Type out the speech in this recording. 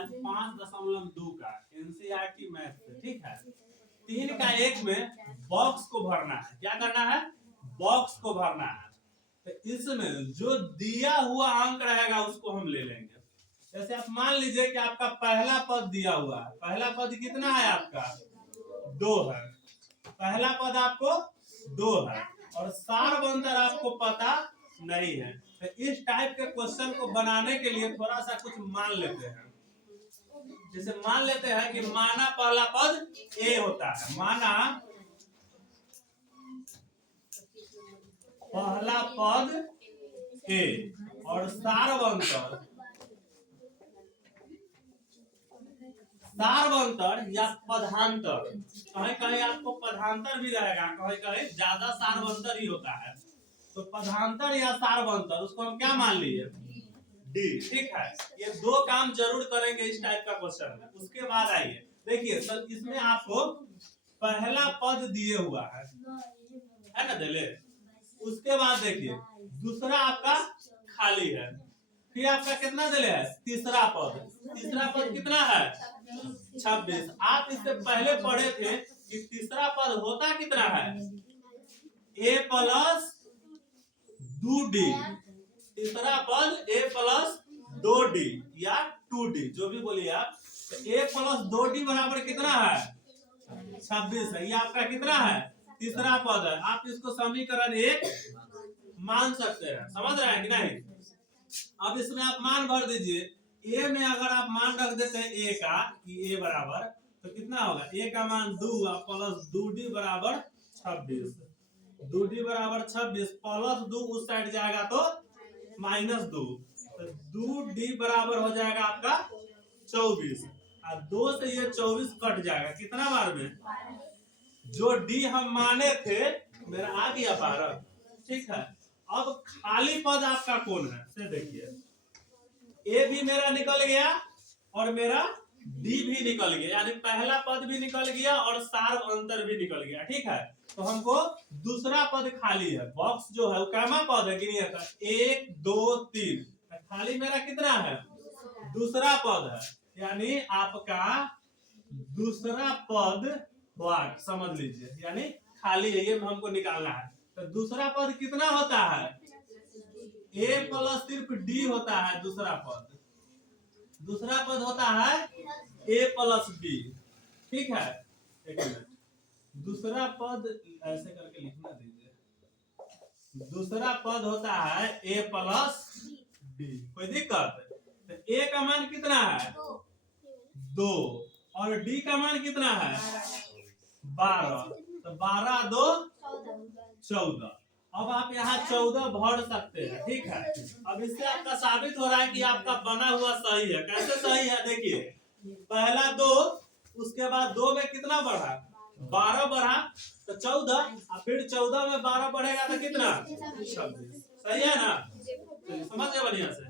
आज 5.2 का NCERT math से, ठीक है। 3 का 1 में बॉक्स को भरना है। क्या करना है? बॉक्स को भरना है। तो इसमें जो दिया हुआ अंक रहेगा उसको हम ले लेंगे। जैसे आप मान लीजिए कि आपका पहला पद दिया हुआ है। पहला पद कितना है आपका? 2 है। पहला पद आपको 2 है और सारवंतर आपको पता नहीं है। तो इस टाइप के क्वेश्चन को बनाने के लिए थोड़ा सा कुछ मान लेते हैं। जैसे मान लेते हैं कि माना पहला पद ए होता है। माना पहला पद ए और सारवंतर या पदांतर, कहीं कहीं आपको पदांतर भी रहेगा, कहीं कहीं ज्यादा सारवंतर ही होता है। तो पदांतर या सारवंतर उसको हम क्या मान लिए? डी, ठीक है। ये 2 काम जरूर करेंगे इस टाइप का क्वेश्चन में। उसके बाद आइए देखिए, तो इसमें आपको पहला पद दिए हुआ है ना दिले। उसके बाद देखिए दूसरा आपका खाली है। फिर आपका कितना दिले है? तीसरा पद। तीसरा पद कितना है? 26। आप इससे पहले पढ़े थे कि तीसरा पद होता कितना है? a plus 2d। तीसरा पद a प्लस 2d या 2d, जो भी बोलिए आप। तो a प्लस 2d बराबर कितना है? 26 है। ये आपका कितना है? तीसरा पद है। आप इसको समीकरण 1 मान सकते हैं। समझ रहे हैं कि नहीं? अब इसमें आप मान भर दीजिए। ए में अगर आप मान रख देते हैं ए का, कि ए बराबर, तो कितना होगा? ए का मान 2 प्लस 2d बराबर 26। 2d बराबर 26 प्लस 2 उस साइड जाएगा तो -2, तो 2d बराबर हो जाएगा आपका 24। और 2 से ये 24 कट जाएगा कितना बार में? जो d हम माने थे मेरा आ गया 12, ठीक है। अब खाली पद आपका कौन है से देखिए। ए भी मेरा निकल गया और मेरा डी भी निकल गया, यानी पहला पद भी निकल गया और सारवंतर भी निकल गया, ठीक है। तो हमको दूसरा पद खाली है। बॉक्स जो है वो कैमा पद है, गिनिए का 1 2 3। खाली मेरा कितना है? दूसरा पद है, यानी आपका दूसरा पद वाट समझ लीजिए, यानी खाली है, ये हमको निकालना है। तो दूसरा पद कितना होता है? a प्लस सिर्फ d होता है। दूसरा पद होता है a प्लस b, ठीक है। एक मिनट, दूसरा पद ऐसे करके लिखना दीजिए। दूसरा पद होता है a प्लस b, कोई दिक्कत? तो a का मान कितना है? 2 और d का मान कितना है? 12। तो 12 2 14। अब आप यहाँ 14 भर सकते हैं, ठीक है। अब इससे आपका साबित हो रहा है कि आपका बना हुआ सही है। कैसे सही है? देखिए, पहला 2, उसके बाद 2 में कितना बढ़ा? 12 बढ़ा, तो 14, और फिर 14 में 12 बढ़ेगा तो कितना? 26। सही है ना? समझ गए बढ़िया से?